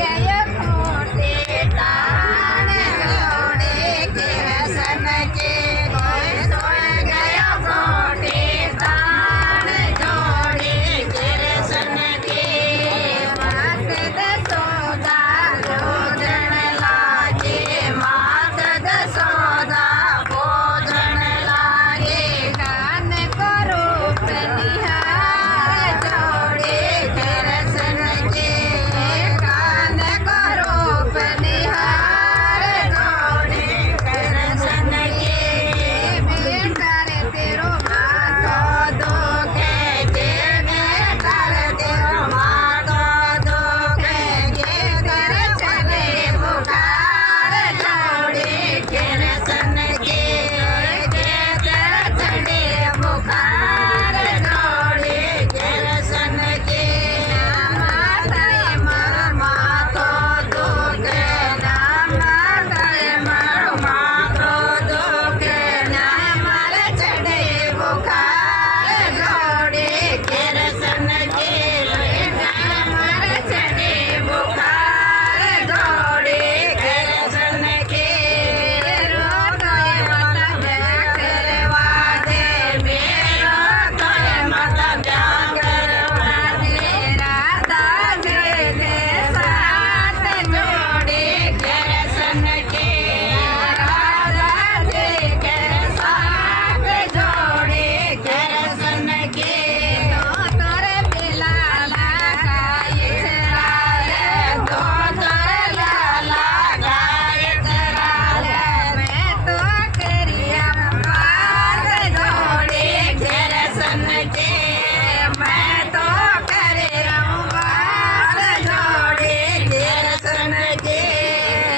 गयो खोटे तान जोड़े कृष्ण के कोई सोए गयो खोटे तान जोड़े कृष्ण के मात दसोदा भोजन लागे मात दसोदा भोजन लागे कान करो बनिहार जोड़े कृष्ण के कान करो बनिहार जोड़े कृष्ण के बेटा रे तेरो माथो दुखे जे बेटा रे तेरो माथो दुखे जे तेरे चले बुखार जोड़े कृष्ण के तेरे चले बुखार जोड़े कृष्ण के माताए मारो माथो दुखे ना माताए मारो माथो दुखे ना मारे चढ़े बुखार जोड़े कृष्ण के मारे चढ़े बुखार जोड़े कृष्ण के रोतोए मत करवा दे मेरो तोए मत करवा दे राधा के साथ जोड़े कृष्ण के राधा के साथ जोड़े कृष्ण के तो तोरे पिला लगाए चराले तो तोरे लाला गाए चराले मैं तो करिया पार जोड़े कृष्ण के मैं तो करिया पार जोड़े कृष्ण के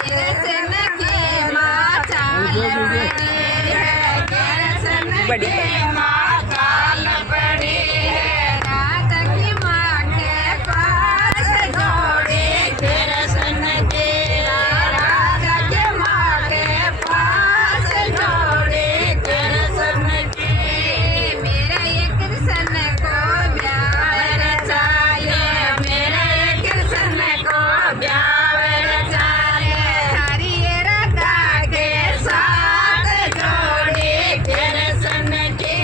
कृष्ण के माँ चाल बड़ी है कृष्ण के माँ चाल बड़ी है राधा की माँ के पास जोड़े कृष्ण के राधा के माँ के पास जोड़े कृष्ण के मेरा ये कृष्ण को ब्याह चाहिए मेरा ये कृष्ण को ब्याह चाहिए हरि राधा के साथ जोड़े कृष्ण के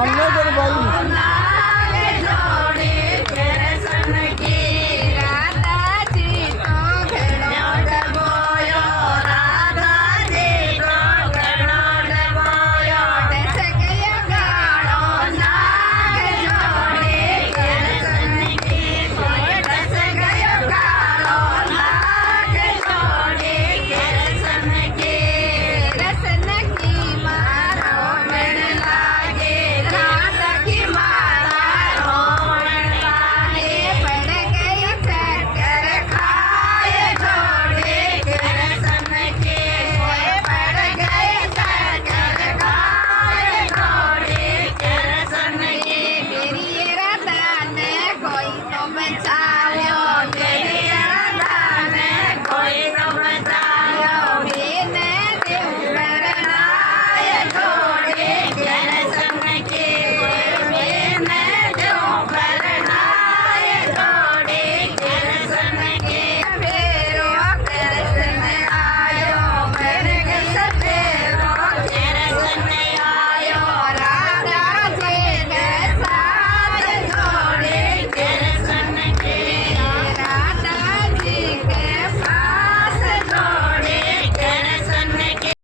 ਮੰਨ ਲੈ ਤੇਰੇ ਬਾਈ